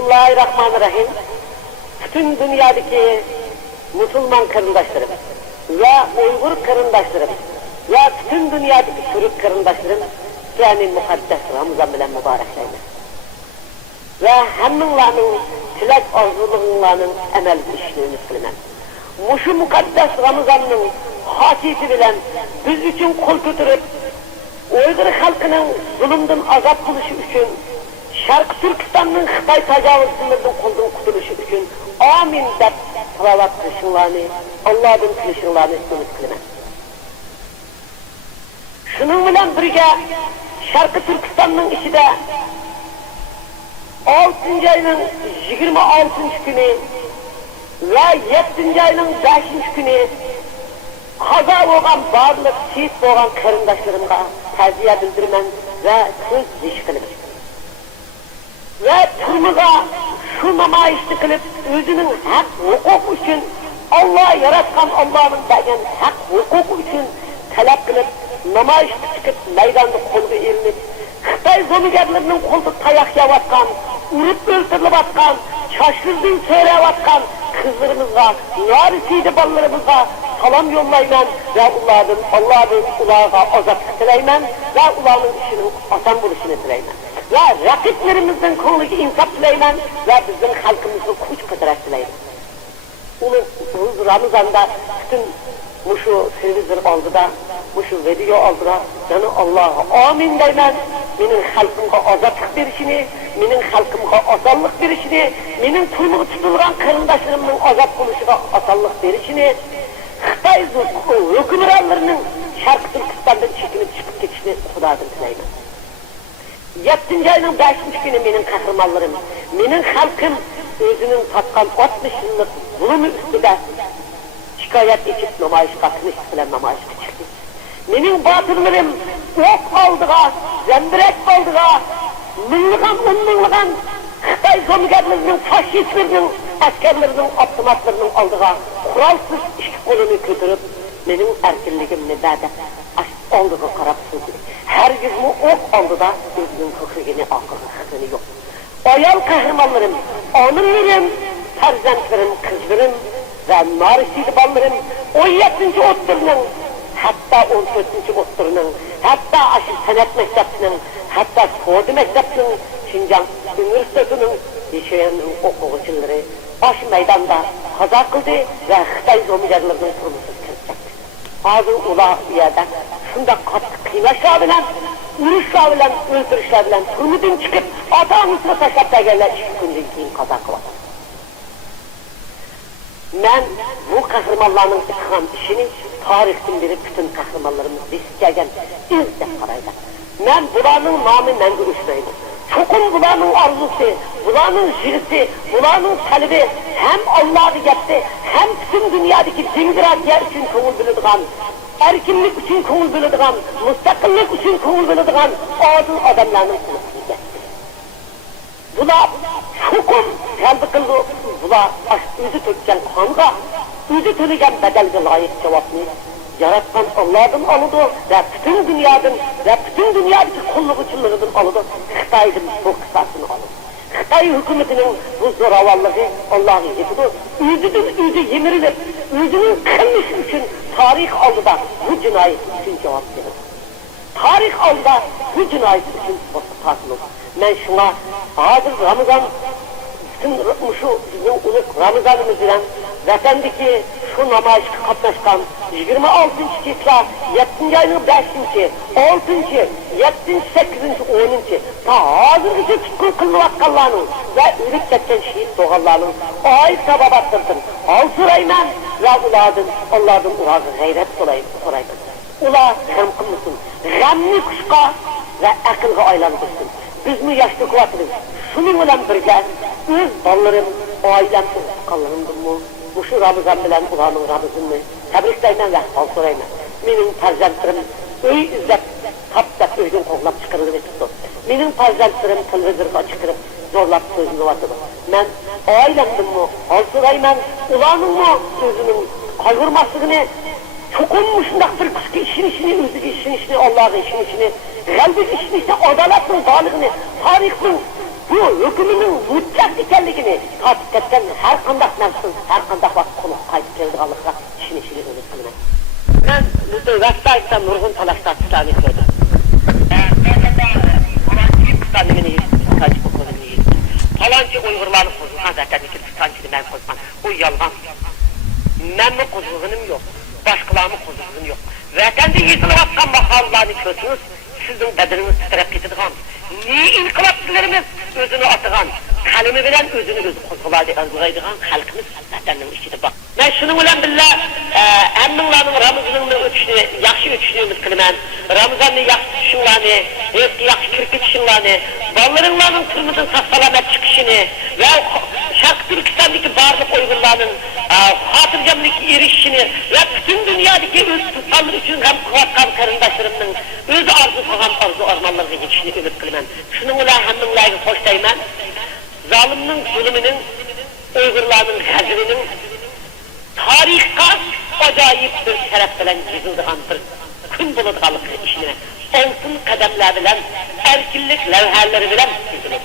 Bismillahirrahmanirrahim. Bütün dünyadaki Müslüman karındaşlarım ve Uygur karındaşlarım ve bütün dünyadaki Türk karındaşlarım yani mukaddes Ramazan bilen mübarekleyin. Ve hemminlarının tilak arzuluğunlarının emel işlerini kılınan. Muşu mukaddes Ramazan'ın hasiyeti bilen biz için kol götürüp Uygur halkının zulümden azap buluşu için Şarkı Türkistan'ın Xitay tacavuzçılarının koldan kutuluşu için amin dep salavat kılışınlarını, Allah'ın kılışınlarını ümit kılmaz. Şunun bilen birge Şarkı Türkistan'ın işi de 6. ayının 26. günü ve 7. ayının 5. günü kaza olan bağlılık, şehit olan karındaşlarımga terziye bildirmen ve söz iş kılmaz. Ve turmuza şu namayişli kılıp özünün hak hukuk için Allah yaratkan Allah'ın bergen hak hukuk için talep kılıp namayişli çıkıp meydanda kolga elinip Xitay zomigerlerinin kolda tayak yavatkan, urup öldürülüp atkan, şaşkızın söyleyevatkan kızlarımızga, narisiydi ballarımızga salam yollayman ve Allah'ın ulağa azap tileymen ve ulağının işinin asan buluşunu tileymen. Ve rakiplerimizden konuyu insaf tileymen ve bizim halkımızın kuş kıdırak tileymen. Onu Ramazan'da bütün muşu televizyon aldıda, muşu video aldıda, yani Allah'a amin deymen, benim halkımga azatlık verişini, benim halkımga asallık verişini, benim turmuğu tutulgan karındaşlarımın azap buluşuna asallık verişini, Xitay hükümranlarının Şarkı Türkistan'dan çekinip çıkıp geçişini Xudadan tileymen. 7. ayının 5. günü benim kahramanlarım, benim halkım özünün tatkan 60 yıllık zulümü üstüde şikayet edip namayış katını istilen namayış çıktı. Benim batırlarım ok aldığa, zemberek aldığa, mınlıgan Xitay zomigerlerinin, faşistlerinin, askerlerinin, otomatlarının aldığa kuralsız iş kolunu götürüp benim erkinliğimle dede aldığı karab sürdü. Her yüzümü ok aldı da özünün hıkırgini, akıllı yok. Ayal kahramanlarım, onurlarım, terzentlerim, kızlarım ve narisiydi ballarım 17. otturunun, hatta 14. otturunun, hatta aşırı senet mektepsinin, hatta Suudi mektepsinin, Şincan Üniversitesi'nin yaşayanın okuyucuları baş meydanda kaza kıldı ve Xitay zomigerlerinin kurumsuz kırılacaktı. Ağzı ulağı yerden şunda katı kıymaşla bilen, ürüşla bilen, öldürüşle bilen turmudun çıkıp ata-anısını taşlap da gelirler 2 günden keyin kaza kıladı. Ben bu kahramanların ıtıkan işini tarihten beri bütün kahramanlarımız riskegen izle parayla. Ben buranın namı men görüşmeydim. Çokum bulanın arzusu, bulanın jirisi, bulanın talebi hem Allah'ı yaptı, hem bütün dünyadaki demokrasiya için koğul bildiğin, erkinlik için koğul bildiğin, müstakillik için koğul bildiğin adil adamlarının kılıçını yaptı. Bula çokum kendi kıldı, bula özü tökken kanga, özü tölegen bedelge layık cevapını yaratkan Allah'ın alıdı ve bütün dünyadaki kulluğuçuluğunun alıdı. Xitay'ın bu kısasını alıdı. Xitay hükümetinin bu zoravallığı Allah'ın yetidu. Özü yemirilip, özünün kılmış için tarih aldı da bu cinayet için cevap verir. Tarih aldı da bu cinayet için tasıl olur. Ben şuna hazır Ramazan bütün şu bizim uluk Ramazanımız bilen vatandaki şu namayışka katlaşkan 26. kitla 7. ayının 5. 6. 7. 8. 10. ta hazırgıca tutkun kılınıvatkanlarının ve ürük geçen şehit doğallarının ait sababattırdır. Al sorayman ve Allah'ın ulağı gayret sorayman. Ula hem kılmışsın, gamni kuşka ve akılga aylandırsın. Biz mi yaşlı kuvatırız? Şunun bilen birge, öz ballarım, ailem kallarımdır mı? Bu şu Ramazan bilen ulanın Ramazan'ını tebrikleymen ve hal sorayman. Benim terzentlerim öy izlep, tap öyden kovlap çıkarılır tuttu. Benim terzentlerim televizorga çıkarıp zorlap sözünü vatıdı. Ben ailemdim mi? Hal sorayman, ulanın mı? Sözünün kaygırmasını çok olmuşundak bir kıskı işini, özü işini, Allah'ın işini, kalbi işini, adaletinin varlığını, tarihin bu hükümünün hüccet ekanligini tatip etken her kandak nefsin, her kandak vakit konup kayıp geldiğanlıkla işini unuttum. Ben bu website'dan nurgun talaşlar tutanı gördüm. Falanca tutanı konumu yiyip. Falanca Uygurlarını kozulgan zaten iki tutancını ben kozulgan. O yalgan. Ben mi kozulganım yok. Başkalarımı kozulganım yok. Zaten de yıkılıp atkan bakallarını görsünüz. Sizin bedeniniz titrep getirgan. Niye inkılapçılarımız özünü atıgan? Kalemi bilen özünü kozgulaydı, arzulaydıgan halkımız vatanının içinde bak. Ben şunun bilen billah, hemminlarının Ramazan'ın ötüşünü, yakşı ötüşünü ümit kılman. Ramazan'ın yakşı tutuşunlarını, yakşı kirpi tutuşunlarını, ballarınlarının tırmızın sağ-salamet çıkışını ve Şarkı Türkistan'daki barlık Uygurlarının hatırcamdaki erişini ve bütün dünyadaki öz tutsallık için hem kuvvetkan karındaşlarımın öz arzu armanlarına geçişini ümit kılman. Şunun bilen hemminlarını hoşlayman. Zalimnin zulmünün, Uygurlarının hazırının tarihka acayip bir taraf bilen yıkıldığan bir gün bulutkalık işine, olsun kademler bilen, erkillik levherleri bilen yıkılır.